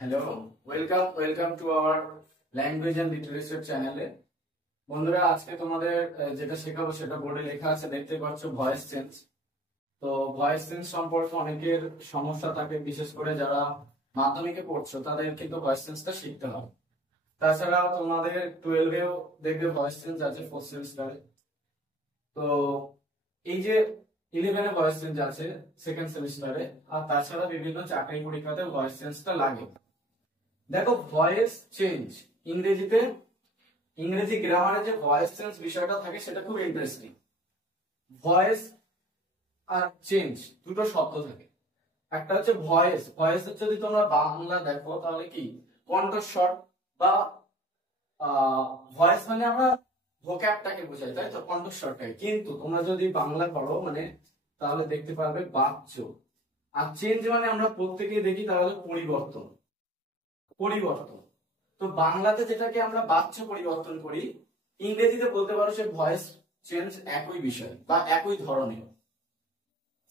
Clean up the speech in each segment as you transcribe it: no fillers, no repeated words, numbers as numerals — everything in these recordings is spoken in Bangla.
Hello, welcome to our language and literature চ্যানেলে। বন্ধুরা, আজকে তোমাদের যেটা শেখাবো সেটা বোর্ডে লেখা আছে, দেখতে পাচ্ছ ভয়েস চেঞ্জ। তো ভয়েস চেঞ্জ সম্পর্কে অনেকের সমস্যা থাকে, বিশেষ করে যারা মাধ্যমিকে পড়ছো তাদের কিন্তু ভয়েস চেঞ্জটা শিখতে হবে। তাছাড়াও তোমাদের 12এও দেখবে ভয়েস চেঞ্জ আছে 4th সেমিস্টারে। তো এই যে 11এ ভয়েস চেঞ্জ আছে 2nd সেমিস্টারে, আর তাছাড়া বিভিন্ন চাকরি পরীক্ষাতে ভয়েস চেঞ্জটা লাগে। দেখো, ভয়েস চেঞ্জ ইংরেজি গ্রামারে যে ভয়েস চেঞ্জ বিষয়টা থাকে সেটা খুব ইন্টারেস্টিং। ভয়েস আর চেঞ্জ দুটো শব্দ থাকে। একটা হচ্ছে ভয়েস যদি তোমরা বাংলা দেখো তাহলে কি কণ্ঠস্বর বা ভয়েস মানে আমরা ভোক্যাবটাকে বোঝাই, তাই তো, কণ্ঠস্বরটাকে। কিন্তু তোমরা যদি বাংলা করো মানে তাহলে দেখতে পারবে বাচ্য। আর চেঞ্জ মানে আমরা প্রত্যেকেই দেখি তাহলে পরিবর্তন। তো বাংলাতে যেটাকে আমরা বাচ্য পরিবর্তন করি, ইংরেজিতে বলতে পারো সে ভয়েস চেঞ্জ, একই বিষয় বা একই ধরনের।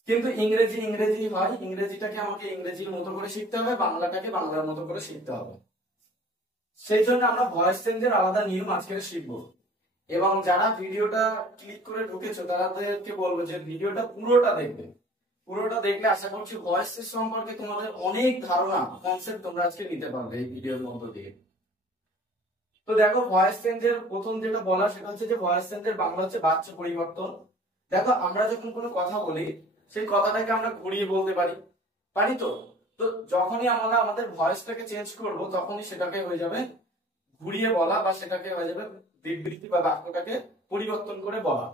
কিন্তু ইংরেজি হয়, ইংরেজিটাকে আমাকে ইংরেজির মতো করে শিখতে হবে, বাংলাটাকে বাংলার মতো করে শিখতে হবে। সেই জন্য আমরা ভয়েস চেঞ্জের আলাদা নিয়ম আজকে শিখবো। এবং যারা ভিডিওটা ক্লিক করে ঢুকেছো তাদেরকে বলবো যে ভিডিওটা পুরোটা দেখলে আশা করছি ভয়েস চেঞ্জ সম্পর্কে তোমাদের অনেক ধারণা, কনসেপ্ট তোমরা আজকে নিতে পারবে এই ভিডিওর মধ্য দিয়ে। তো দেখো, ভয়েস চেঞ্জের প্রথম যেটা বলা সেটা হচ্ছে যে ভয়েস চেঞ্জের বাংলা হচ্ছে বাচ্য পরিবর্তন। দেখো, আমরা যখন কোনো কথা বলি সেই কথাটাকে আমরা ঘুরিয়ে বলতে পারি তো। তো যখনই আমরা আমাদের ভয়েসটাকে চেঞ্জ করব তখনই সেটাকে হয়ে যাবে ঘুরিয়ে বলা, বা সেটাকে হয়ে যাবে বিবৃতি বা বাক্যটাকে পরিবর্তন করে বলা।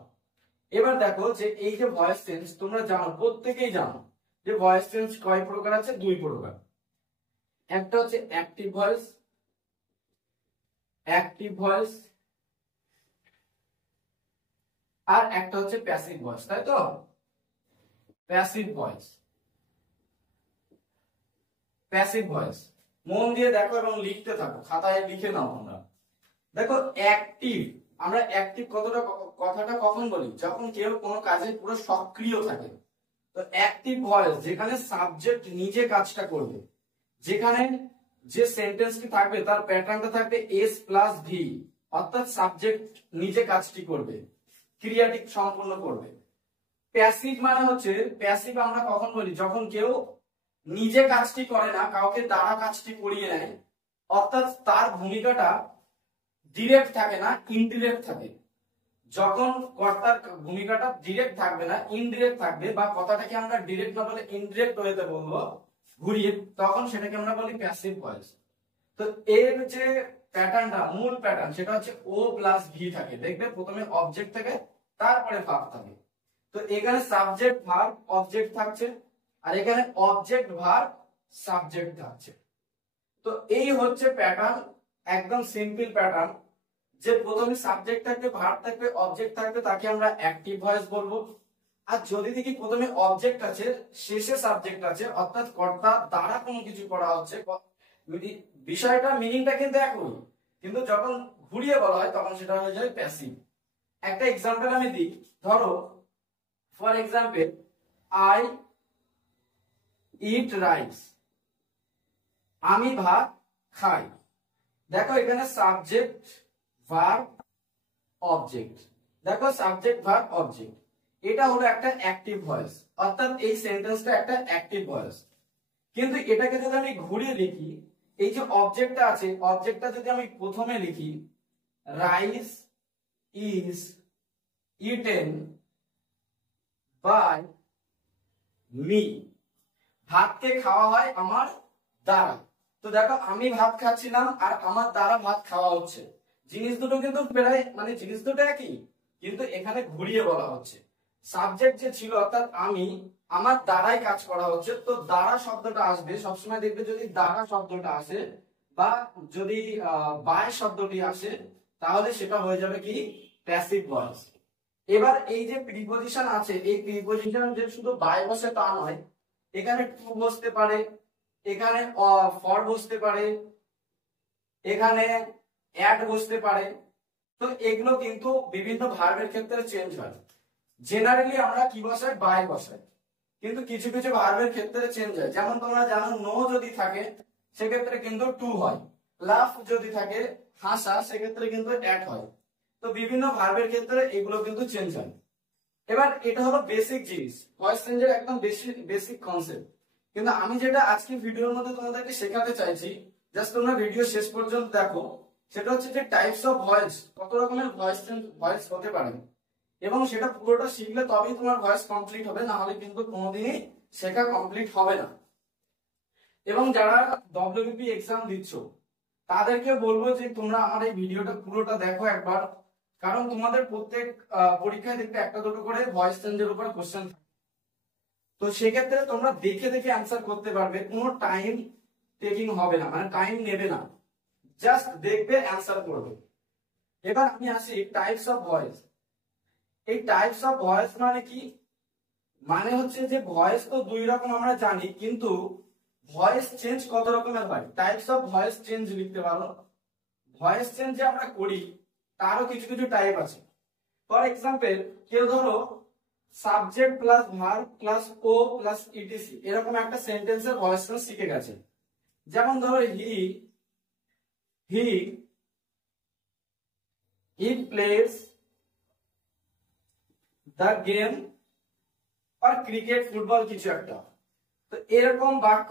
এবার দেখো যে এই যে ভয়েস চেঞ্জ, তোমরা জানো, প্রত্যেকেই জানো যে ভয়েস চেঞ্জ কয় প্রকার আছে? 2 প্রকার। একটা হচ্ছে অ্যাক্টিভ ভয়েস আর একটা হচ্ছে প্যাসিভ ভয়েস, তাই তো। প্যাসিভ ভয়েস মন দিয়ে দেখো এবং লিখতে থাকো, খাতায় লিখে নাও তোমরা। দেখো, আমরা অ্যাক্টিভ কথাটা কখন বলি? যখন কেউ কোনো কাজে পুরো সক্রিয় থাকে। তো অ্যাক্টিভ ভয়েস যেখানে সাবজেক্ট নিজে কাজটা করবে, যেখানে যে সেন্টেন্সটি থাকবে তার প্যাটার্নটা থাকবে এস প্লাস ভি, অর্থাৎ সাবজেক্ট নিজে কাজটি করবে, ক্রিয়াটি সম্পূর্ণ করবে। প্যাসিভ মানে হচ্ছে, প্যাসিভ আমরা কখন বলি? যখন কেউ নিজে কাজটি করে না, কাউকে দ্বারা কাজটি করিয়ে নেয়, অর্থাৎ তার ভূমিকাটা ডিরেক্ট থাকে না, ইনডিরেক্ট থাকে। যখন কর্তার ভূমিকাটা ডিরেক্ট থাকবে না, ইনডিরেক্ট থাকবে, বা কথাটাকে আমরা ডিরেক্ট না বলে ইনডিরেক্ট ওয়েতে বলবো ঘুরিয়ে, তখন সেটাকে আমরা বলি প্যাসিভ ভয়েস। তো এর যে প্যাটার্নটা, মূল প্যাটার্ন, সেটা হচ্ছে ও প্লাস ভি থাকে। দেখবে প্রথমে অবজেক্ট থাকে, তারপরে ভার্ব থাকে। তো এখানে সাবজেক্ট ভার্ব অবজেক্ট থাকছে, আর এখানে অবজেক্ট ভার্ব সাবজেক্ট থাকছে। তো এই হচ্ছে প্যাটার্ন, একদম সিম্পল প্যাটার্ন, যে প্রথমে সাবজেক্ট থাকবে, ভার্ব থাকবে, অবজেক্ট থাকবে, তাকে আমরা অ্যাক্টিভ ভয়েস বলবো। আর যদি দেখি প্রথমে অবজেক্ট আছে, শেষে সাবজেক্ট আছে, অর্থাৎ কর্তা দ্বারা কোনো কিছু করা হচ্ছে, বিষয়টা মিনিংটা কিন্তু একই, কিন্তু যখন ঘুরিয়ে বলা হয় তখন সেটা হয়ে যায় প্যাসিভ। একটা এক্সাম্পল আমি দিই। ধরো, for example, I eat rice, আমি ভাত খাই। দেখো, এখানে সাবজেক্ট ভার্ব অবজেক্ট। দেখো, সাবজেক্ট ভার্ব অবজেক্ট, এটা হলো একটা অ্যাক্টিভ ভয়েস, অর্থাৎ এই সেন্টেন্সটা একটা অ্যাক্টিভ ভয়েস। কিন্তু এটাকে যদি আমি ঘুরিয়ে লিখি, এই যে অবজেক্টটা আছে, অবজেক্টটা যদি আমি প্রথমে লিখি rice is eaten by me, ভাতকে খাওয়া হয় আমার দ্বারা। তো দেখো, আমি ভাত খাচ্ছিলাম আর আমার দ্বারা ভাত খাওয়া হচ্ছে, জিনিস দুটো কিন্তু প্রায় মানে জিনিস দুটো একই, কিন্তু এখানে ঘুরিয়ে বলা হচ্ছে। সাবজেক্ট যে ছিল, অর্থাৎ আমি, আমার দ্বারাই কাজ করা হচ্ছে। তো দ্বারা শব্দটা আসবে সবসময়, দেখবে যদি দ্বারা শব্দটা আসে বা যদি বাই শব্দটি আসে, তাহলে সেটা হয়ে যাবে কি প্যাসিভ ভয়েস। এবার এই যে প্রিপজিশন আছে, এই প্রিপজিশন যে শুধু বাই বসে তা নয়, এখানে টু বসতে পারে, এখানে ফর বসতে পারে, এখানে অ্যাড বসতে পারে। তো এগুলো কিন্তু বিভিন্ন ভার্বের ক্ষেত্রে চেঞ্জ হয়। জেনারেলি আমরা কি বসাই? বাই বসাই, কিন্তু কিছু কিছু ভার্বের ক্ষেত্রে চেঞ্জ হয়। যেমন তোমরা জানো, নো যদি থাকে সেক্ষেত্রে কিন্তু টু হয়। লাফ যদি থাকে হাসা, সেক্ষেত্রে কিন্তু অ্যাট হয়। তো বিভিন্ন ভার্বের ক্ষেত্রে এগুলো কিন্তু চেঞ্জ হয়। এবার এটা হলো বেসিক জিনিস, ভয়েস চেঞ্জের একদম বেসিক কনসেপ্ট। কিন্তু আমি যেটা আজকে ভিডিওর মধ্যে তোমাদেরকে শেখাতে চাইছি, জাস্ট তোমরা ভিডিও শেষ পর্যন্ত দেখো, সেটা হচ্ছে যে টাইপস অফ ভয়েস, কত রকমের ভয়েস হতে পারে, এবং সেটা পুরোটা শিখলে তবেই তোমার ভয়েস কমপ্লিট হবে, না হলে কিন্তু কোনোদিনই শেখা কমপ্লিট হবে না। এবং যারা ডব্লিউবিপি এক্সাম দিচ্ছ তাদেরকে বলবো যে তোমরা আমার এই ভিডিওটা পুরোটা দেখো একবার, কারণ তোমাদের প্রত্যেক পরীক্ষায় দেখবে একটা দুটো করে ভয়েস চেঞ্জের উপর কোশ্চেন, তো সেক্ষেত্রে তোমরা দেখে দেখে অ্যান্সার করতে পারবে, কোনো টাইম টেকিং হবে না, মানে টাইম নেবে না, জাস্ট দেখবে অ্যান্সার করবে। এবার আমি আসি টাইপস অফ ভয়েস। এই টাইপস অফ ভয়েস মানে কি? মানে হচ্ছে যে ভয়েস তো দুই রকম আমরা জানি, কিন্তু ভয়েস চেঞ্জ কত রকমের হয়, টাইপস অফ ভয়েস চেঞ্জ লিখতে পারো। ভয়েস চেঞ্জ যে আমরা করি তারও কিছু কিছু টাইপ আছে। ফর এক্সাম্পল, কেউ ধরো subject plus verb plus O plus etc এরকম একটা সেন্টেন্সের ভয়েস চেঞ্জ শিখে গেছে। যেমন ধরো হি প্লেস দ্য গেম আর ক্রিকেট ফুটবল কিছু একটা। তো এরকম বাক্য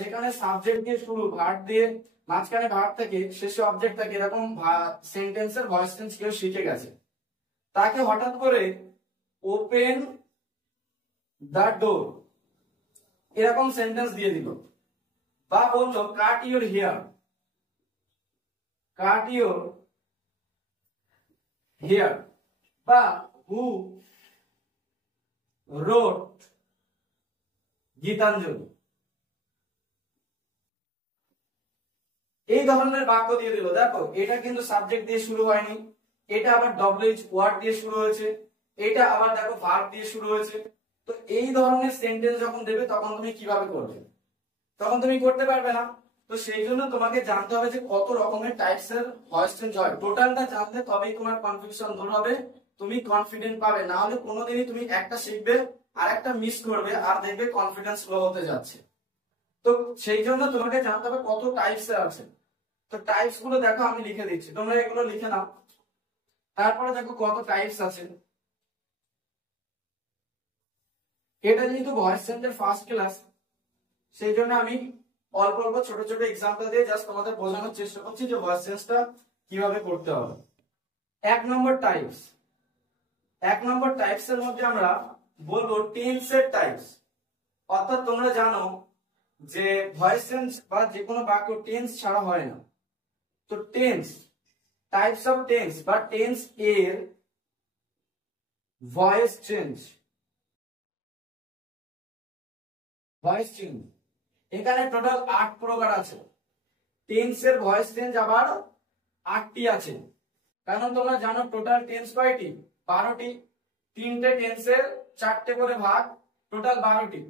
যেখানে সাবজেক্ট দিয়ে শুরু, ভার্ব দিয়ে মাঝখানে ভার্ব থাকে, শেষে অবজেক্ট থাকে, এরকম সেন্টেন্সের ভয়েস চেঞ্জ কেউ শিখে গেছে। তাকে হঠাৎ করে ওপেন দ্য ডোর এরকম সেন্টেন্স দিয়ে দিল, বা বললো কাট ইউর হেয়ার, বা হু রোট গীতাঞ্জলি, এই ধরনের বাক্য দিয়ে দিল। দেখো এটা কিন্তু সাবজেক্ট দিয়ে শুরু হয়নি, এটা আবার ডব্লিউএইচ ওয়ার্ড দিয়ে শুরু হয়েছে, এটা আবার দেখো ভার্ব দিয়ে শুরু হয়েছে। তো এই ধরনের সেন্টেন্স যখন দেবে তখন তুমি কিভাবে করবে? তখন তুমি করতে পারবে না। তো সেই জন্য তোমাকে জানতে হবে যে কত রকমের টাইপস এর ভয়েস চেঞ্জ হয়, টোটালটা জানলে তবেই তোমার কনফিউশন দূর হবে, তুমি কনফিডেন্ট পাবে। না হলে কোনোদিনই তুমি একটা শিখবে আর একটা মিস করবে, আর দেখবে কনফিডেন্স লো হতে যাচ্ছে। তো সেই জন্য তোমাকে জানতে হবে কত টাইপস এর আছে। তো টাইপস গুলো দেখো আমি লিখে দিচ্ছি, তোমরা এগুলো লিখে নাও। তারপরে দেখো কত টাইপস আছে। এটা যেহেতু ভয়েস চেঞ্জের ফার্স্ট ক্লাস, সেই জন্য আমি অল্প অল্প ছোট ছোট এক্সাম্পল দিয়ে জাস্ট তোমাদের বোঝানোর চেষ্টা করছি যে ভয়েস চেঞ্জটা কিভাবে করতে হবে। এক নম্বর টাইপস এর মধ্যে আমরা বলবো টেন্স এর টাইপস। অর্থাৎ তোমরা জানো যে ভয়েস চেঞ্জ বা যে কোনো বাক্য টেন্স ছাড়া হয় না। তো টেন্স, টাইপস অফ টেন্স বা টেন্স এর ভয়েস চেঞ্জ, এখানে টোটাল 8 প্রকার আছে। টেন্স এর ভয়েস চেঞ্জ আবার 8টি আছে। কারণ তোমরা জানো টোটাল টেন্স কয়টি? 12টি। তিনটে টেন্সের 4টে করে ভাগ, টোটাল 12টি।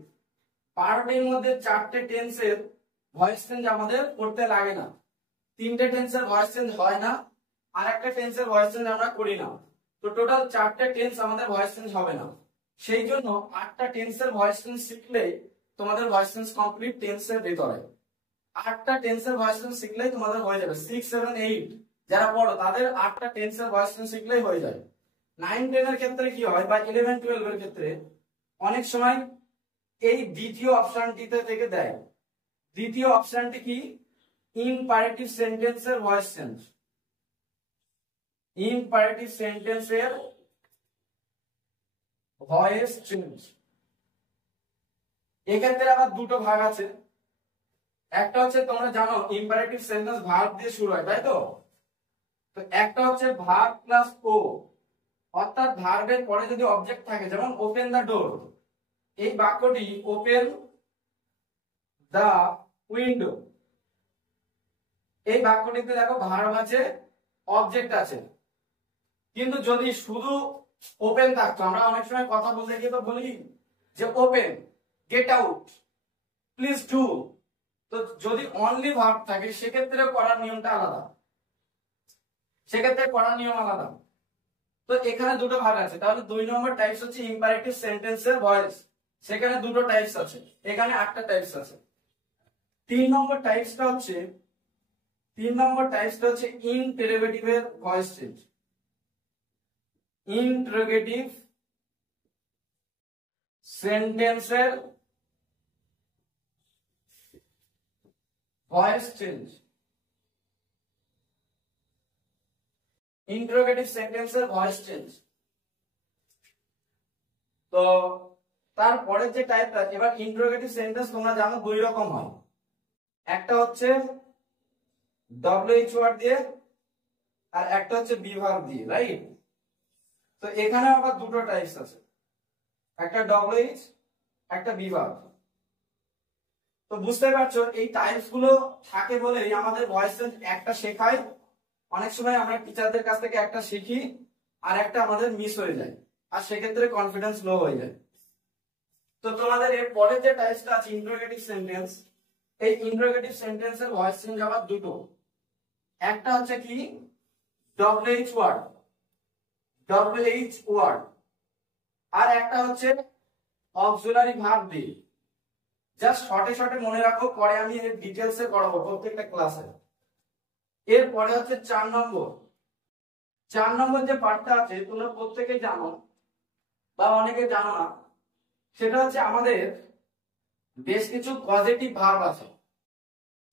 12টির মধ্যে 4টে টেন্সের ভয়েস চেঞ্জ আমাদের করতে লাগে না, 3টে টেন্সের ভয়েস চেঞ্জ হয় না, আর একটা টেন্সের ভয়েস চেঞ্জ আমরা করি না। তো টোটাল 4টে টেন্স আমাদের ভয়েস চেঞ্জ হবে না। সেই জন্য 8টা টেন্সের ভয়েস চেঞ্জ শিখলেই তোমাদের ভয়েস চেঞ্জ কমপ্লিট টেন্সের ভিতরে। 8টা টেন্সের ভয়েস চেঞ্জ শিখলেই তোমাদের হয়ে যাবে। 6, 7, 8 যারা পড়ো তাদের 8টা টেন্সের ভয়েস চেঞ্জ শিখলেই হয়ে যায়। 9, 10 এর ক্ষেত্রে কি হয়, বা 11, 12 এর ক্ষেত্রে অনেক সময় এই দ্বিতীয় অপশনটিতে থেকে দেয়। দ্বিতীয় অপশনটি কি? ইম্পারেটিভ সেন্টেন্সের ভয়েস চেঞ্জ। ইম্পারেটিভ সেন্টেন্সের ভয়েস চেঞ্জ এক্ষেত্রে আবার দুটো ভাগ আছে। একটা হচ্ছে তোমরা জানো ইম্পারেটিভ সেন্টেন্স ভার্ব দিয়ে শুরু হয়, তাই তো? তো একটা হচ্ছে ভার্ব প্লাস ও, অর্থাৎ ভার্বের পরে যদি অবজেক্ট থাকে, যেমন ওপেন দা ডোর, এই বাক্যটি ওপেন দা উইন্ডো, এই বাক্যটিতে দেখো ভার্ব আছে, অবজেক্ট আছে। কিন্তু যদি শুধু ওপেন থাকতো, আমরা অনেক সময় কথা বলতে গিয়ে তো বলি যে open, get out, please do. তো যদি অনলি ভার্ব থাকে সেক্ষেত্রে করার নিয়মটা আলাদা, সেক্ষেত্রে করার নিয়ম আলাদা। তো এখানে দুটো ভাগ আছে। তাহলে 2 নম্বর টাইপস হচ্ছে ইম্পারেটিভ সেন্টেন্সের ভয়েস, সেখানে দুটো টাইপস আছে, এখানে 8টা টাইপস আছে। তিন নম্বর টাইপসটা হচ্ছে ইন্টারোগেটিভের ভয়েস চেঞ্জ। ইন্টারোগেটিভ সেন্টেন্সের ভয়েস চেঞ্জ। ইন্টারোগেটিভ সেন্টেন্সের ভয়েস চেঞ্জ। তো তারপরে যে টাইপটা, এবার ইন্টারোগেটিভ সেন্টেন্স তোমরা জানো দুই রকম হয়, একটা হচ্ছে WH ওয়ার্ড দিয়ে আর একটা হচ্ছে বি ভার্ব দিয়ে, রাইট? তো এখানে আবার দুটো টাইপস আছে, একটা WH একটা বি ভার্ব। তো বুঝতে পারছো এই টাইপস গুলো থাকে বলেই আমাদের ভয়েস চেঞ্জ একটা শেখায়, অনেক সময় আমরা টিচারদের কাছ থেকে একটা শিখি আর একটা আমাদের মিস হয়ে যায়, আর সেক্ষেত্রে কনফিডেন্স লো হয়ে যায়। তো তোমাদের এর পরে যে টাইপসটা আছে ইন্টারোগেটিভ সেন্টেন্স, এই ইন্টারোগেটিভ সেন্টেন্সের ভয়েস চেঞ্জ আবার দুটো, একটা হচ্ছে কি WH ওয়ার্ড আর একটা হচ্ছে অক্সিলারি ভার্ব দিয়ে। জাস্ট শর্টে মনে রাখো, পরে আমি এর ডিটেইলসে করাবো প্রত্যেকটা ক্লাসে। এরপরে হচ্ছে 4 নম্বর যে পার্টটা আছে তোমরা প্রত্যেকেই জানো বা অনেকে জানো না, সেটা হচ্ছে আমাদের বেশ কিছু পজিটিভ ভার্ব আছে।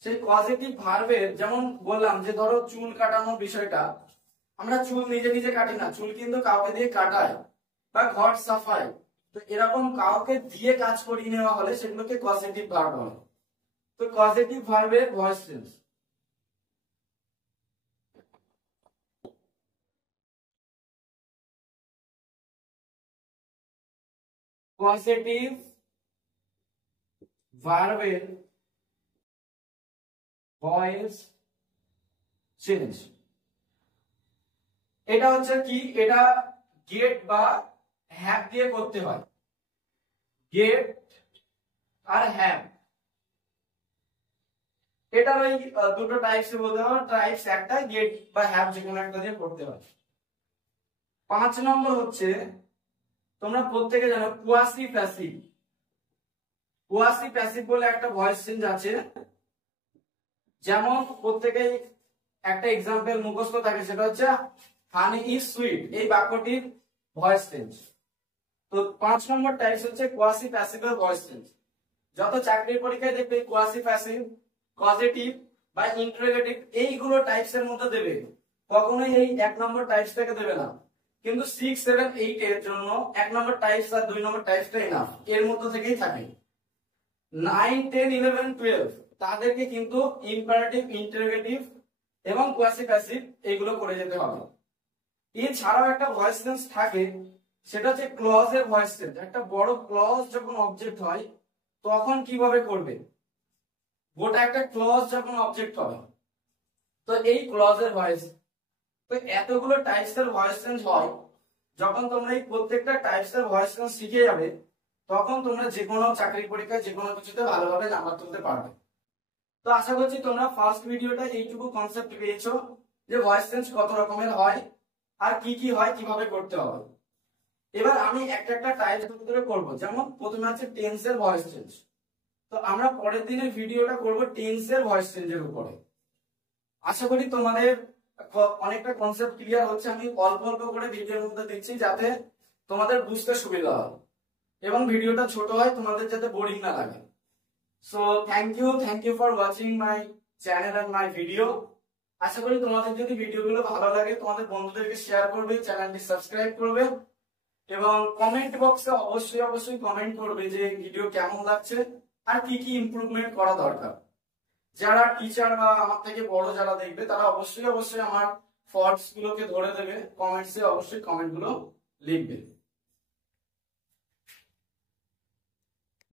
সেই পজিটিভ ভার্বের যেমন বললাম যে ধরো চুল কাটানোর বিষয়টা, আমরা চুল নিজে নিজে কাটি না, চুল কিন্তু কাউকে দিয়ে কাটায়, বা ঘর সাফাই। তো এরকম কাউকে দিয়ে কাজ করিয়ে নেওয়া হলে সেগুলোকে পজিটিভ ভার্ব বলে। তো পজিটিভ ভার্বের ভয়েস চেঞ্জ। পজিটিভ ভার্বের ভয়েস চেঞ্জ এটা হচ্ছে কি, এটা গেট বা হ্যাভ দিয়ে করতে হয়। গেট আর হ্যাভ, এটার ওই দুটো টাইপস বলতে হবে, টাইপস একটা গেট বা হ্যাভ যে কোনো একটা দিয়ে করতে হয়। 5 নম্বর হচ্ছে তোমরা প্রত্যেকে জানো কোয়াসি প্যাসিভ। কোয়াসি প্যাসিভ বলে একটা ভয়েস চেঞ্জ আছে, যেমন প্রত্যেকেই একটা এক্সাম্পল মুখস্থ থাকে, সেটা হচ্ছে হানি ইজ সুইট, এই বাক্যটির ভয়েস চেঞ্জ। তো 5 নম্বর টাইপস হচ্ছে কোয়াসি প্যাসিভের ভয়েস চেঞ্জ। যত চাকরির পরীক্ষায় দেখবে কোয়াসি প্যাসিভ, পজিটিভ বা ইন্টারোগেটিভ এইগুলো টাইপস এর মধ্যে দেবে, কখনোই এই 1 নম্বর টাইপসটাকে দেবে না। কিন্তু 6, 7, 8 এর জন্য 1 নম্বর টাইপস আর 2 নম্বর টাইপসটা এনাফ, এর মধ্যে থেকেই থাকে। 9, 10, 11, 12 তাদেরকে কিন্তু ইম্পারেটিভ, ইন্টারোগেটিভ এবং কোয়াসি প্যাসিভ এগুলো করে যেতে হবে। এছাড়াও একটা ভয়েস চেঞ্জ থাকে, সেটা হচ্ছে ক্লজ এর ভয়েস চেঞ্জ। একটা বড় ক্লজ যখন অবজেক্ট হয় তখন কিভাবে করবে, গোটা একটা ক্লজ যখন অবজেক্ট হবে, তো এই ক্লজ এর ভয়েস। তো এতগুলো টাইপস এর ভয়েস চেঞ্জ হয়, যখন তোমরা এই প্রত্যেকটা টাইপস এর ভয়েস চেঞ্জ শিখে যাবে তখন তোমরা যে কোনো চাকরি পরীক্ষায় যে কোনো কিছুতে ভালোভাবে নাম্বার তুলতে পারবে। তো আশা করছি তোমরা ফার্স্ট ভিডিওটা এইটুকু কনসেপ্ট পেয়েছো যে ভয়েস চেঞ্জ কত রকমের হয় আর কি কি হয়, কিভাবে করতে হবে। এবার আমি একটা একটা টাইপ ধরে করব, যেমন প্রথমে আছে টেন্সের ভয়েস চেঞ্জ। তো আমরা পরের দিনের ভিডিওটা করব টেন্সের ভয়েস চেঞ্জের উপরে। আশা করি তোমাদের অনেকটা কনসেপ্ট ক্লিয়ার হচ্ছে। আমি অল্প অল্প করে ভিডিওর মধ্যে দিচ্ছি যাতে তোমাদের বুঝতে সুবিধা হয় এবং ভিডিওটা ছোট হয়, তোমাদের যাতে বোরিং না লাগে। So thank you for watching my channel and my video. আশা করি তোমাদের যদি ভিডিওগুলো ভালো লাগে তোমাদের বন্ধুদেরকে শেয়ার করবে, চ্যানেলটি সাবস্ক্রাইব করবে এবং কমেন্ট বক্সে অবশ্যই কমেন্ট করবে যে ভিডিও কেমন লাগছে আর কি কি ইমপ্রুভমেন্ট করা দরকার। যারা টিচার বা আমার থেকে বড় যারা দেখবে তারা অবশ্যই আমার ফল্টস গুলোকে ধরে দেবে, কমেন্টসে অবশ্যই কমেন্ট গুলো লিখবে।